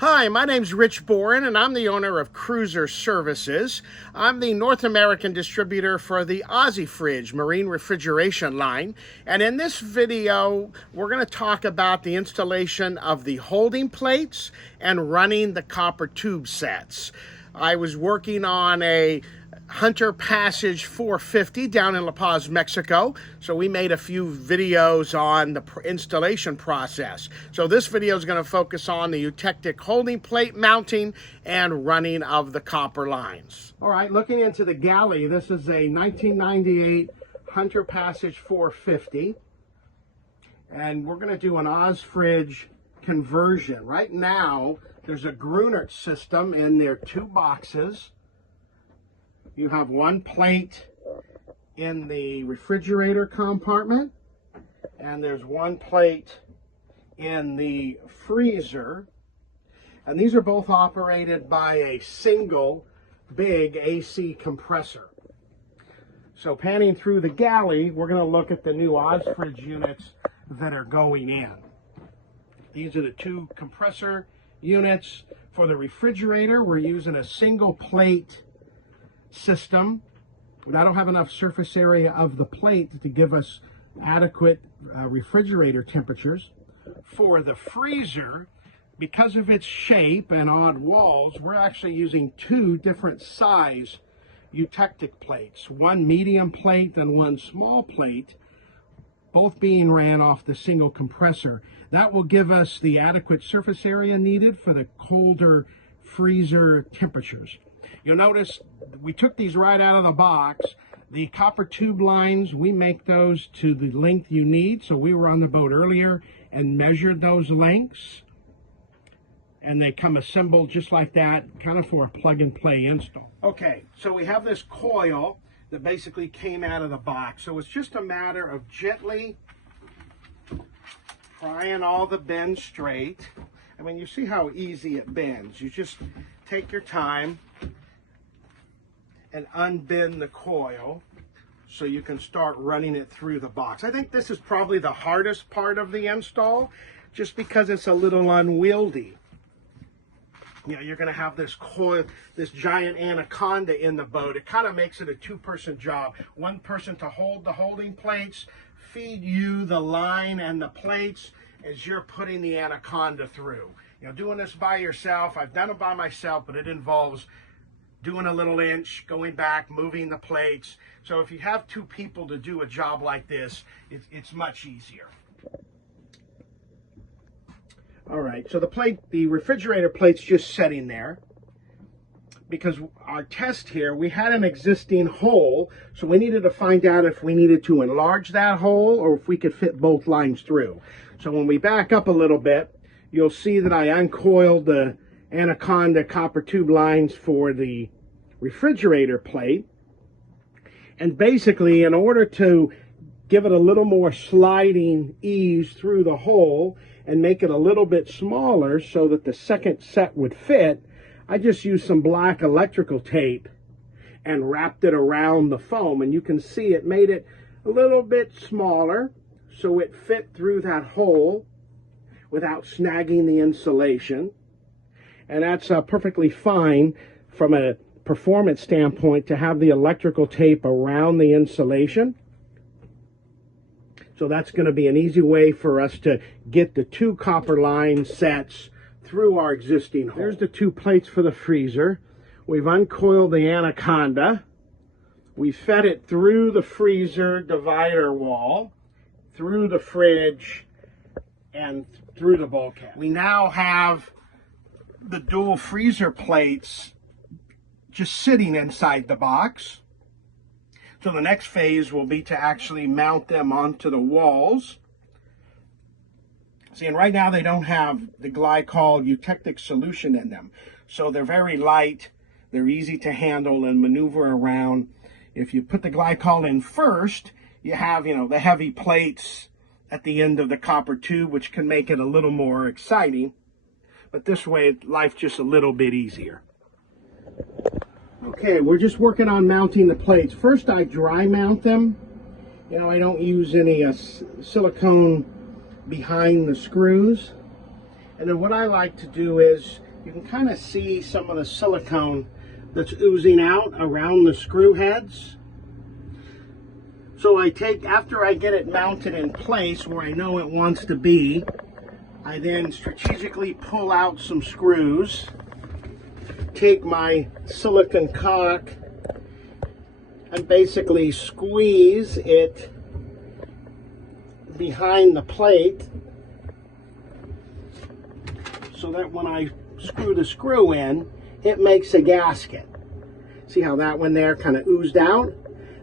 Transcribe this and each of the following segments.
Hi, my name's Rich Boren, and I'm the owner of Cruiser Services. I'm the North American distributor for the OzeFridge marine refrigeration line. And in this video, we're going to talk about the installation of the holding plates and running the copper tube sets. I was working on a Hunter Passage 450 down in La Paz, Mexico. So we made a few videos on the installation process. So this video is going to focus on the eutectic holding plate mounting and running of the copper lines. All right, looking into the galley, this is a 1998 Hunter Passage 450. And we're going to do an OzeFridge conversion. Right now, there's a Grunert system in their two boxes. You have one plate in the refrigerator compartment, and there's one plate in the freezer. And these are both operated by a single big AC compressor. So panning through the galley, we're going to look at the new OzeFridge units that are going in. These are the two compressor units. For the refrigerator, we're using a single plate system. I don't have enough surface area of the plate to give us adequate refrigerator temperatures. For the freezer, because of its shape and odd walls, we're actually using two different size eutectic plates, one medium plate and one small plate, both being ran off the single compressor. That will give us the adequate surface area needed for the colder freezer temperatures. You'll notice we took these right out of the box. The copper tube lines, we make those to the length you need. So we were on the boat earlier and measured those lengths. And they come assembled just like that, kind of for a plug and play install. Okay, so we have this coil that basically came out of the box. So it's just a matter of gently prying all the bends straight. I mean, you see how easy it bends. You just take your time and unbend the coil so you can start running it through the box. I think this is probably the hardest part of the install, just because it's a little unwieldy. You know, you're going to have this coil, this giant anaconda in the boat. It kind of makes it a two-person job. One person to hold the holding plates, feed you the line and the plates as you're putting the anaconda through. You know, doing this by yourself, I've done it by myself, but it involves doing a little inch, going back, moving the plates. So if you have two people to do a job like this, it's much easier. All right, so the refrigerator plate's just sitting there because our test here, we had an existing hole, so we needed to find out if we needed to enlarge that hole or if we could fit both lines through. So when we back up a little bit, you'll see that I uncoiled the anaconda copper tube lines for the refrigerator plate. And basically, in order to give it a little more sliding ease through the hole and make it a little bit smaller so that the second set would fit, I just used some black electrical tape and wrapped it around the foam. And you can see it made it a little bit smaller so it fit through that hole without snagging the insulation. And that's perfectly fine from a performance standpoint to have the electrical tape around the insulation. So that's going to be an easy way for us to get the two copper line sets through our existing hole. There's the two plates for the freezer. We've uncoiled the anaconda. We fed it through the freezer divider wall, through the fridge, and through the bulkhead. We now have the dual freezer plates just sitting inside the box. So the next phase will be to actually mount them onto the walls. See, and right now they don't have the glycol eutectic solution in them. So they're very light, they're easy to handle and maneuver around. If you put the glycol in first, you have, the heavy plates at the end of the copper tube, which can make it a little more exciting. But this way, life's just a little bit easier. Okay, we're just working on mounting the plates. First, I dry mount them. I don't use any silicone behind the screws. And then what I like to do is you can kind of see some of the silicone that's oozing out around the screw heads. So after I get it mounted in place where I know it wants to be, I then strategically pull out some screws, take my silicone caulk and basically squeeze it behind the plate so that when I screw the screw in, it makes a gasket. See how that one there kind of oozed out?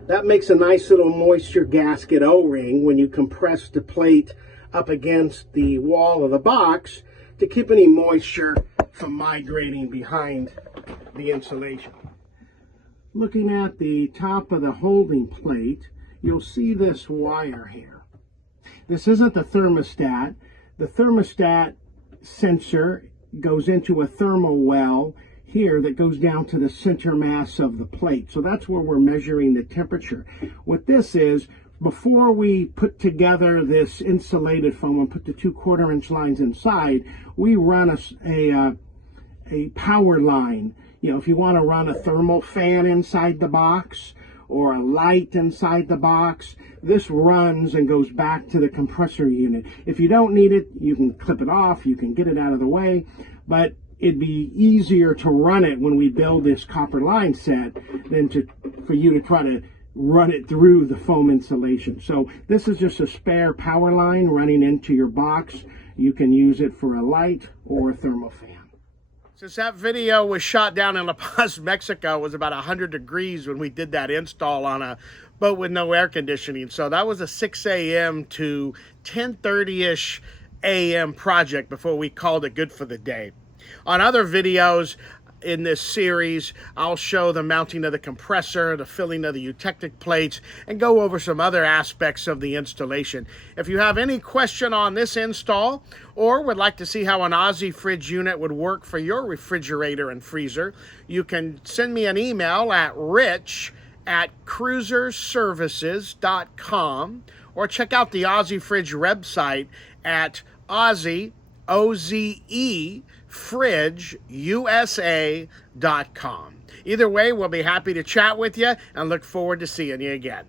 That makes a nice little moisture gasket O-ring when you compress the plate up against the wall of the box to keep any moisture from migrating behind the insulation. Looking at the top of the holding plate, you'll see this wire here. This isn't the thermostat. The thermostat sensor goes into a thermal well here that goes down to the center mass of the plate. So that's where we're measuring the temperature. What this is, before we put together this insulated foam and put the 2 1/4-inch lines inside, we run a power line. You know, if you want to run a thermal fan inside the box or a light inside the box, this runs and goes back to the compressor unit. If you don't need it, you can clip it off, you can get it out of the way, but it'd be easier to run it when we build this copper line set than for you to try to run it through the foam insulation. So this is just a spare power line running into your box. You can use it for a light or a thermal fan. Since that video was shot down in La Paz, Mexico, it was about 100 degrees when we did that install on a boat with no air conditioning. So that was a 6 a.m. to 10:30-ish a.m. project before we called it good for the day. On other videos in this series, I'll show the mounting of the compressor, the filling of the eutectic plates, and go over some other aspects of the installation. If you have any question on this install, or would like to see how an OzeFridge unit would work for your refrigerator and freezer, you can send me an email at rich@cruiserservices.com, or check out the OzeFridge website at OzeFridgeusa.com. Either way, we'll be happy to chat with you and look forward to seeing you again.